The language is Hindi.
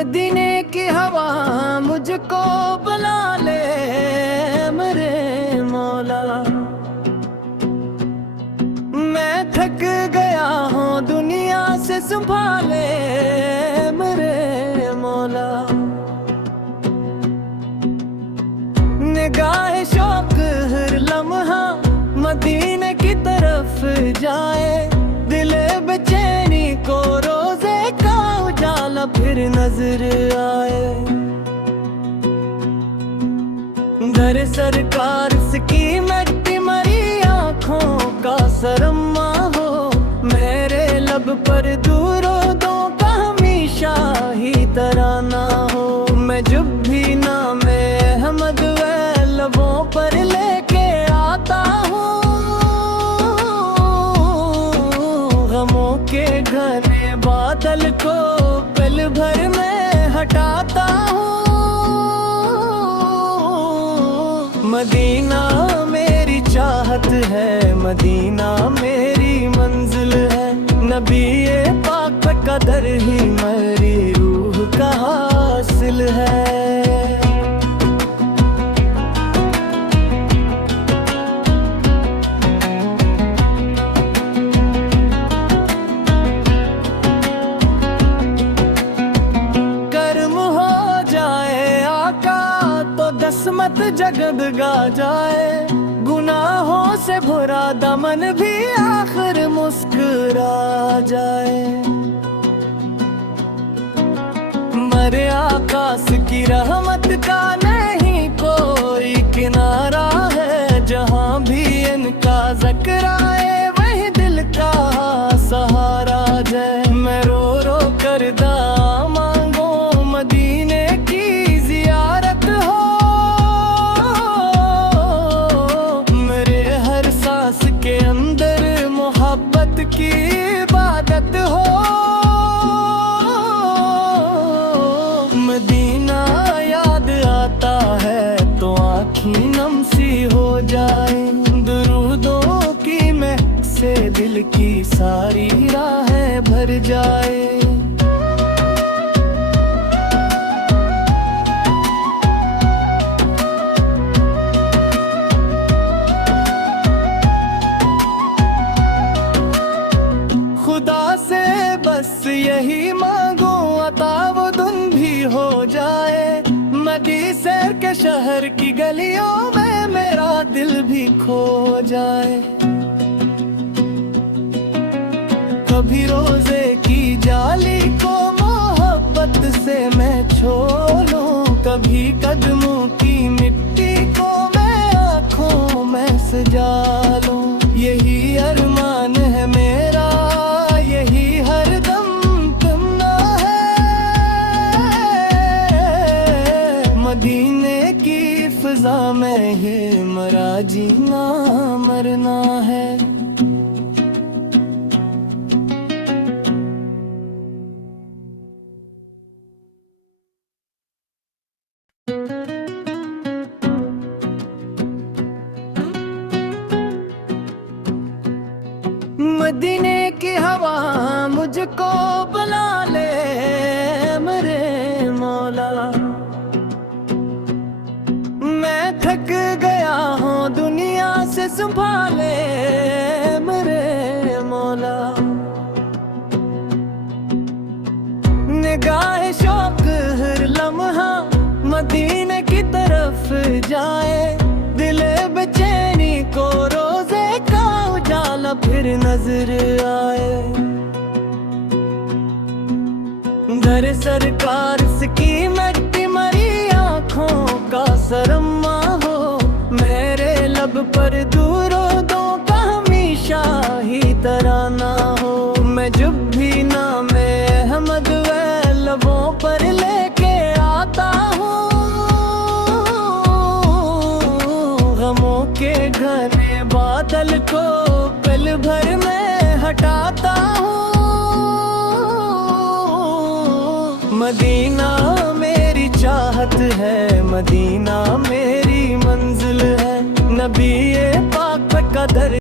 मदीने की हवा मुझको बुला ले मेरे मौला। मैं थक गया हूँ दुनिया से, संभाले मेरे मौला। निगाह शौक हर लम्हा मदीने की तरफ जाए, दिले बेचैनी को रोजे का उजाला फिर नजर आए। घर सरकार की मिट्टी मरी आँखों का शर्मा हो, मेरे लब पर दूरों दो का हमेशा ही तराना हो। मैं जब भी नाम अहमद लबों पर लेके आता हूँ, गमों के घने बादल को पल भर में हटाता हूँ। मदीना मेरी चाहत है, मदीना मेरी मंजिल है। नबी पाक का दर ही मेरी रूह का हासिल है। किस्मत जगमगा जाए, गुनाहों से भरा दमन भी आखिर मुस्कुरा जाए। मरे आकाश की रहमत का नहीं कोई किनारा है, जहाँ भी इनका जिक्र आए वही दिल का सहारा जाए। मैं रो रो कर दुआ मांगो मदीने की जियारत हो, के अंदर मोहब्बत की इबादत हो। मदीना याद आता है तो आँखी नम सी हो जाए, दुरूदों की महक से दिल की सारी राहें भर जाए। खुदा से बस यही मांगो अता वो धुन भी हो जाए, मदी शहर के शहर की गलियों में मेरा दिल भी खो जाए। कभी रोजे की जाली को मोहब्बत से मैं छोड़ूं, कभी कदमों की मिट्टी को मैं आँखों में सजा लूं। यही अरमान है मेरा, यही हरदम तमन्ना है। मदीने की फिजा में ही मरा जीना मरना है। मदीने की हवा मुझको बुला ले मेरे मौला। मैं थक गया हूँ दुनिया से, संभाले मेरे मौला। निगाह शौक हर लम्हा मदीने की तरफ जाए, दिले बेचैनी को रोजे का उजाला फिर नजर आए। घर सरकार की मिट्टी मरी आँखों का शर्मा हो, मेरे लब पर दूरों दो का हमेशा ही तराना हो। मैं जब भी नाम अहमद लबों पर लेके आता हूँ, गमों के घने बादल को पल भर में हटाता हूँ। मदीना मेरी चाहत है, मदीना मेरी मंजिल है। नबी पाक का दर